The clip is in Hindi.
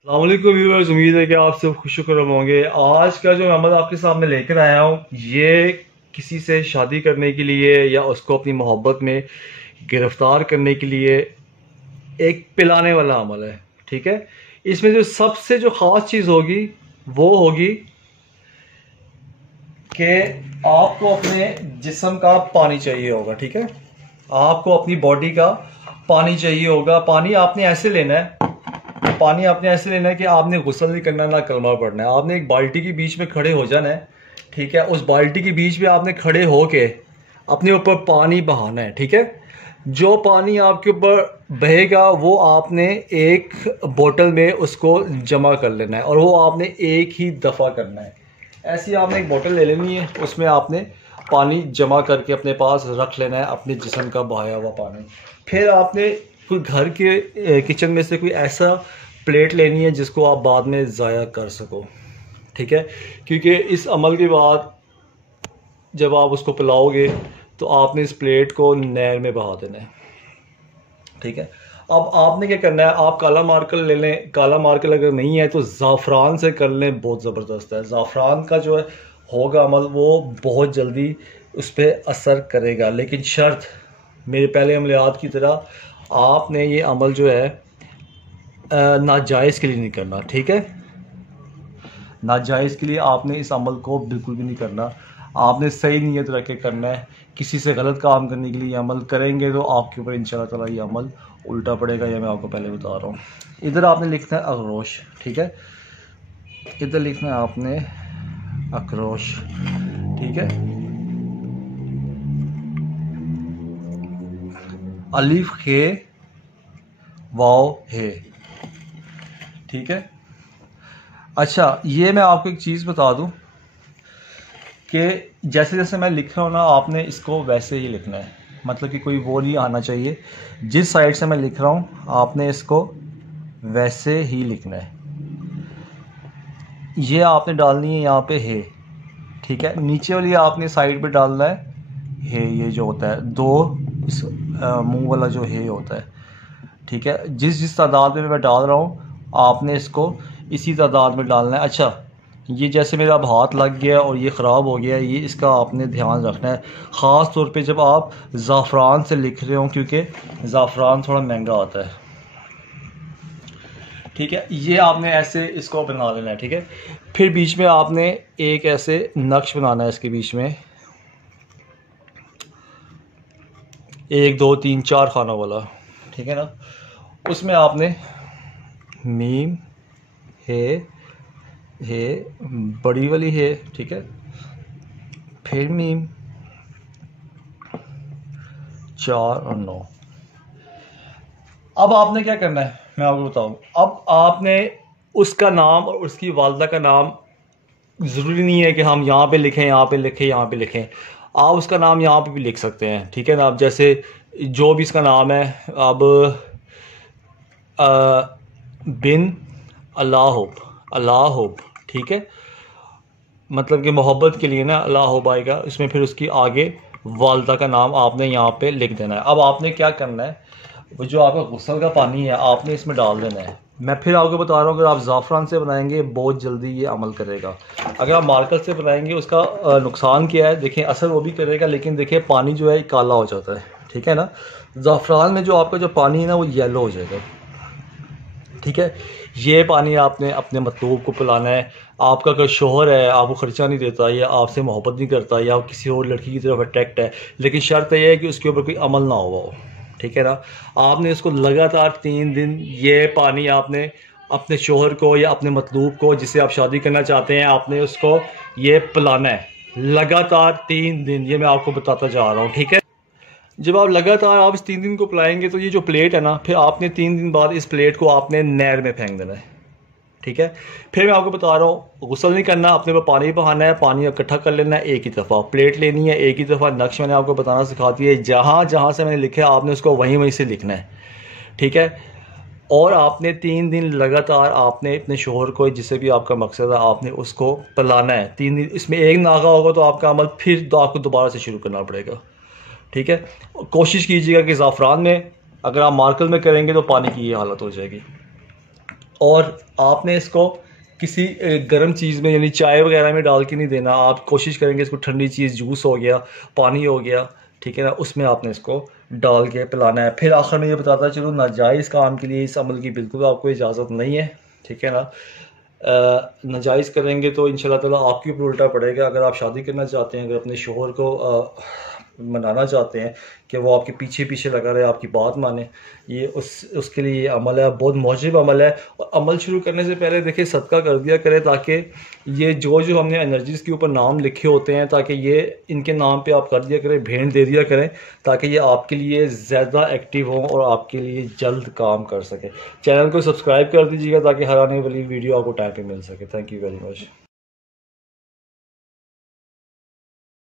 अस्सलाम वालेकुम व्यूअर्स, उम्मीद है कि आप सब खुशकुर होंगे। आज का जो अमल आपके सामने लेकर आया हूँ, ये किसी से शादी करने के लिए या उसको अपनी मोहब्बत में गिरफ्तार करने के लिए एक पिलाने वाला अमल है। ठीक है, इसमें जो सबसे जो ख़ास चीज़ होगी वो होगी कि आपको अपने जिस्म का पानी चाहिए होगा। ठीक है, आपको अपनी बॉडी का पानी चाहिए होगा। पानी आपने ऐसे लेना है, पानी आपने ऐसे लेना है कि आपने गुस्ल नहीं करना, ना कलमा पड़ना है। आपने एक बाल्टी के बीच में खड़े हो जाना है। ठीक है, उस बाल्टी के बीच में आपने खड़े होके अपने ऊपर पानी बहाना है। ठीक है, जो पानी आपके ऊपर बहेगा वो आपने एक बोतल में उसको जमा कर लेना है और वो आपने एक ही दफ़ा करना है। ऐसी आपने एक बोतल ले लेनी है, उसमें आपने पानी जमा करके अपने पास रख लेना है, अपने जिस्म का बहाया हुआ पानी। फिर आपने कोई घर के किचन में से कोई ऐसा प्लेट लेनी है जिसको आप बाद में ज़ाया कर सको। ठीक है, क्योंकि इस अमल के बाद जब आप उसको पिलाओगे तो आपने इस प्लेट को नहर में बहा देना है। ठीक है, अब आपने क्या करना है, आप काला मार्कर ले लें। काला मार्कर अगर नहीं है तो ज़ाफ़रान से कर लें, बहुत ज़बरदस्त है। ज़ाफ़रान का जो है होगा अमल, वो बहुत जल्दी उस पर असर करेगा। लेकिन शर्त, मेरे पहले अमलियात की तरह आपने ये अमल जो है नाजायज़ के लिए नहीं करना। ठीक है, नाजायज़ के लिए आपने इस अमल को बिल्कुल भी नहीं करना। आपने सही नीयत रख के करना है। किसी से गलत काम करने के लिए अमल करेंगे तो आपके ऊपर इंशाल्लाह ताला ये अमल उल्टा पड़ेगा। ये मैं आपको पहले बता रहा हूँ। इधर आपने लिखना है अखरोश। ठीक है, इधर लिखना है आपने अखरोश। ठीक है, अलिफ खे वाओ है। ठीक है, अच्छा ये मैं आपको एक चीज़ बता दूं कि जैसे जैसे मैं लिख रहा हूँ ना, आपने इसको वैसे ही लिखना है। मतलब कि कोई वो नहीं आना चाहिए। जिस साइड से मैं लिख रहा हूँ आपने इसको वैसे ही लिखना है। ये आपने डालनी है यहाँ पे है। ठीक है, नीचे वाली आपने साइड पे डालना है। ये जो होता है दो इस मुंह वाला जो है होता है। ठीक है, जिस जिस तादाद में मैं डाल रहा हूँ आपने इसको इसी तादाद में डालना है। अच्छा, ये जैसे मेरा अब हाथ लग गया और ये ख़राब हो गया, ये इसका आपने ध्यान रखना है, ख़ास तौर पे जब आप ज़ाफ़रान से लिख रहे हो, क्योंकि ज़ाफ़रान थोड़ा महंगा आता है। ठीक है, ये आपने ऐसे इसको बना लेना है। ठीक है, फिर बीच में आपने एक ऐसे नक्श बनाना है, इसके बीच में 1 2 3 4 खानों वाला। ठीक है ना, उसमें आपने मीम है बड़ी वाली है। ठीक है, फिर मीम 4 और 9। अब आपने क्या करना है मैं आपको बताऊं। अब आपने उसका नाम और उसकी वालदा का नाम, ज़रूरी नहीं है कि हम यहाँ पे लिखें, यहाँ पे लिखें, यहाँ पे लिखें। आप उसका नाम यहाँ पे भी लिख सकते हैं। ठीक है ना, अब जैसे जो भी इसका नाम है, अब बिन अल्लाह। ठीक है, मतलब कि मोहब्बत के लिए ना अल्लाह आएगा उसमें, फिर उसकी आगे वालदा का नाम आपने यहाँ पे लिख देना है। अब आपने क्या करना है, वो जो आपका गुस्ल का पानी है आपने इसमें डाल देना है। मैं फिर आपको बता रहा हूँ, अगर आप ज़ाफ़रान से बनाएंगे बहुत जल्दी ये अमल करेगा। अगर आप मार्कर से बनाएंगे उसका नुकसान क्या है, देखें असर वो भी करेगा लेकिन देखिए पानी जो है काला हो जाता है। ठीक है ना, ज़ाफ़रान में जो आपका जो पानी है ना वो येलो हो जाएगा। ठीक है, ये पानी आपने अपने मतलूब को पिलाना है। आपका अगर शोहर है, आपको ख़र्चा नहीं देता या आपसे मोहब्बत नहीं करता या किसी और लड़की की तरफ अट्रैक्ट है, लेकिन शर्त यह है कि उसके ऊपर कोई अमल ना हुआ हो। ठीक है ना, आपने इसको लगातार 3 दिन ये पानी आपने अपने शोहर को या अपने मतलूब को जिसे आप शादी करना चाहते हैं आपने उसको ये पिलाना है लगातार 3 दिन। ये मैं आपको बताता जा रहा हूँ। ठीक है, जब आप लगातार आप इस 3 दिन को पिलाएंगे तो ये जो प्लेट है ना, फिर आपने 3 दिन बाद इस प्लेट को आपने नहर में फेंक देना है। ठीक है, फिर मैं आपको बता रहा हूँ, गुस्ल नहीं करना, अपने पर पानी बहाना है, पानी इकट्ठा कर लेना है एक ही दफ़ा, प्लेट लेनी है एक ही दफ़ा। नक्श मैंने आपको बताना सिखा दिया है, जहाँ जहाँ से मैंने लिखा है आपने उसको वहीं वहीं से लिखना है। ठीक है, और आपने 3 दिन लगातार आपने अपने शोहर को, जिसे भी आपका मकसद है, आपने उसको पिलाना है 3 दिन। इसमें एक नागा होगा तो आपका अमल फिर तो आपको दोबारा से शुरू करना पड़ेगा। ठीक है, कोशिश कीजिएगा कि ज़ाफ़रान में, अगर आप मार्कल में करेंगे तो पानी की ये हालत हो जाएगी। और आपने इसको किसी गर्म चीज़ में यानी चाय वगैरह में डाल के नहीं देना। आप कोशिश करेंगे इसको ठंडी चीज़, जूस हो गया, पानी हो गया, ठीक है ना, उसमें आपने इसको डाल के पिलाना है। फिर आखिर में ये बताता चलो नाजायज़ काम के लिए इस अमल की बिल्कुल आपको इजाज़त नहीं है, ठीक है ना। नाजायज़ करेंगे तो इंशाल्लाह ताला आपके ऊपर उल्टा पड़ेगा। अगर आप शादी करना चाहते हैं, अगर अपने शोहर को मनाना चाहते हैं कि वो आपके पीछे पीछे लगा रहे, आपकी बात माने, ये उसके लिए ये अमल है, बहुत मौजिब अमल है। और अमल शुरू करने से पहले देखिए सदका कर दिया करें, ताकि ये जो हमने एनर्जीज़ के ऊपर नाम लिखे होते हैं, ताकि ये इनके नाम पे आप कर दिया करें, भेंट दे दिया करें, ताकि ये आपके लिए ज़्यादा एक्टिव हों और आपके लिए जल्द काम कर सके। चैनल को सब्सक्राइब कर दीजिएगा ताकि हर आने वाली वीडियो आपको टाइम पे मिल सके। Thank you very much.